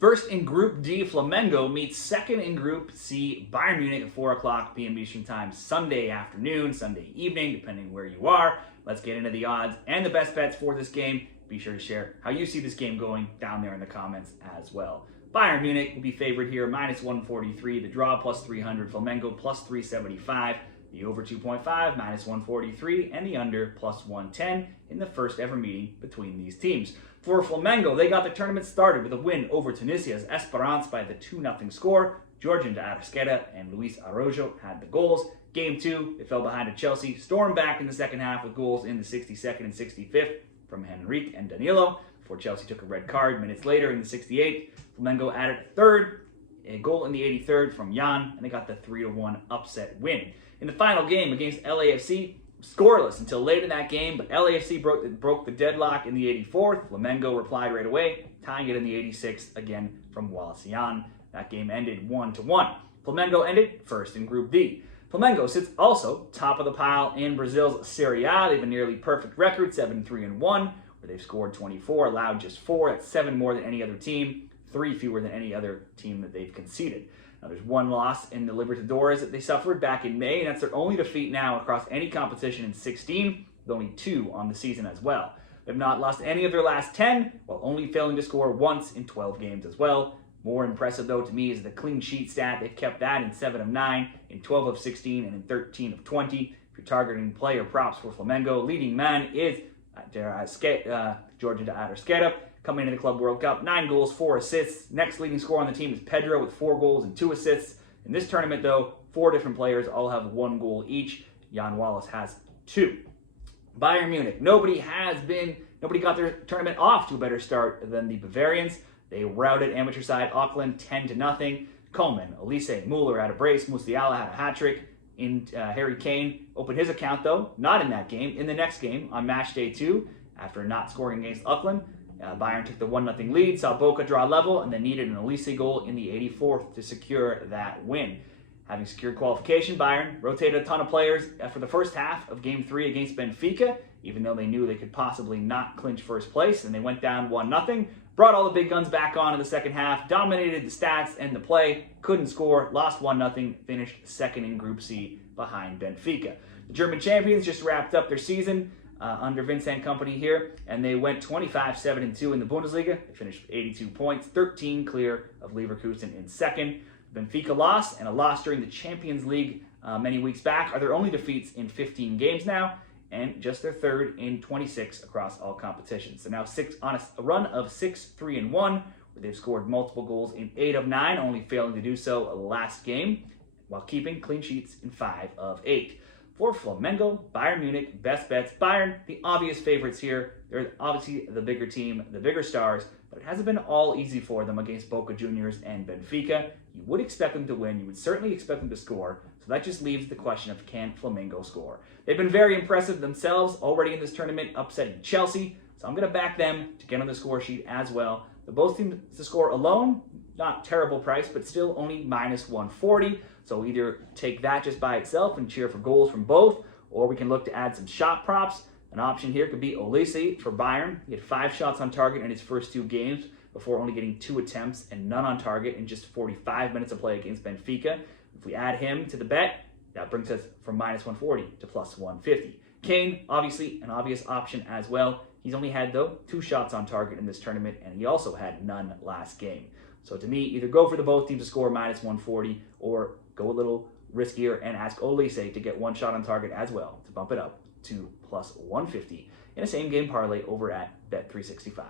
First in Group D, Flamengo meets second in Group C, Bayern Munich at 4 o'clock p.m. Eastern Time, Sunday afternoon, Sunday evening, depending where you are. Let's get into the odds and the best bets for this game. Be sure to share how you see this game going down there in the comments as well. Bayern Munich will be favored here, minus 143. The draw, plus 300. Flamengo, plus 375. The over 2.5, minus 143. And the under, plus 110 in the first ever meeting between these teams. For Flamengo, they got the tournament started with a win over Tunisia's Esperance by the 2-0 score. Georgian de Arrasqueta and Luis Araujo had the goals. Game 2, they fell behind to Chelsea, stormed back in the second half with goals in the 62nd and 65th from Henrique and Danilo, before Chelsea took a red card. Minutes later in the 68th, Flamengo added a third, a goal in the 83rd from Jan, and they got the 3-1 upset win. In the final game against LAFC, scoreless until late in that game, but LAFC broke the deadlock in the 84th. Flamengo replied right away, tying it in the 86th again from Wallace Jan. That game ended 1-1. Flamengo ended first in Group D. Flamengo sits also top of the pile in Brazil's Serie A. They have a nearly perfect record, 7-3-1, where they've scored 24, allowed just 4. That's 7 more than any other team, 3 fewer than any other team that they've conceded. Now, there's one loss in the Libertadores that they suffered back in May, and that's their only defeat now across any competition in 16, with only 2 on the season as well. They've not lost any of their last 10, while only failing to score once in 12 games as well. More impressive, though, to me is the clean sheet stat. They've kept that in 7 of 9, in 12 of 16, and in 13 of 20. If you're targeting player props for Flamengo, leading man is Georgian de Arrasqueta, coming into the Club World Cup. 9 goals, 4 assists. Next leading scorer on the team is Pedro with 4 goals and 2 assists. In this tournament, though, 4 different players all have 1 goal each. Jan Wallace has 2. Bayern Munich. Nobody got their tournament off to a better start than the Bavarians. They routed amateur side Auckland 10-0. Coleman, Elise, Mueller had a brace. Musiala had a hat-trick. Harry Kane opened his account, though, not in that game. In the next game, on match day 2, after not scoring against Auckland, Bayern took the 1-0 lead, saw Boca draw level, and then needed an Elise goal in the 84th to secure that win. Having secured qualification, Bayern rotated a ton of players for the first half of Game 3 against Benfica, even though they knew they could possibly not clinch first place, and they went down 1-0. Brought all the big guns back on in the second half, dominated the stats and the play, couldn't score, lost 1-0, finished second in Group C behind Benfica. The German champions just wrapped up their season under Vincent Kompany here, and they went 25-7-2 in the Bundesliga. They finished with 82 points, 13 clear of Leverkusen in second. Benfica loss and a loss during the Champions League many weeks back are their only defeats in 15 games now, and just their third in 26 across all competitions. So now on a run of 6-3-1, where they've scored multiple goals in 8 of 9, only failing to do so last game, while keeping clean sheets in 5 of 8. For Flamengo, Bayern Munich, best bets. Bayern, the obvious favorites here. They're obviously the bigger team, the bigger stars, but it hasn't been all easy for them against Boca Juniors and Benfica. You would expect them to win. You would certainly expect them to score. So that just leaves the question of, can Flamengo score? They've been very impressive themselves already in this tournament, upsetting Chelsea. So I'm going to back them to get on the score sheet as well. The both teams to score alone, not terrible price, but still only minus 140. So either take that just by itself and cheer for goals from both, or we can look to add some shot props. An option here could be Olise for Bayern. He had 5 shots on target in his first 2 games before only getting 2 attempts and none on target in just 45 minutes of play against Benfica. If we add him to the bet, that brings us from minus 140 to plus 150. Kane, obviously, an obvious option as well. He's only had, though, 2 shots on target in this tournament, and he also had none last game. So to me, either go for the both teams to score minus 140 or go a little riskier and ask Olise to get 1 shot on target as well to bump it up to plus 150 in a same game parlay over at Bet365.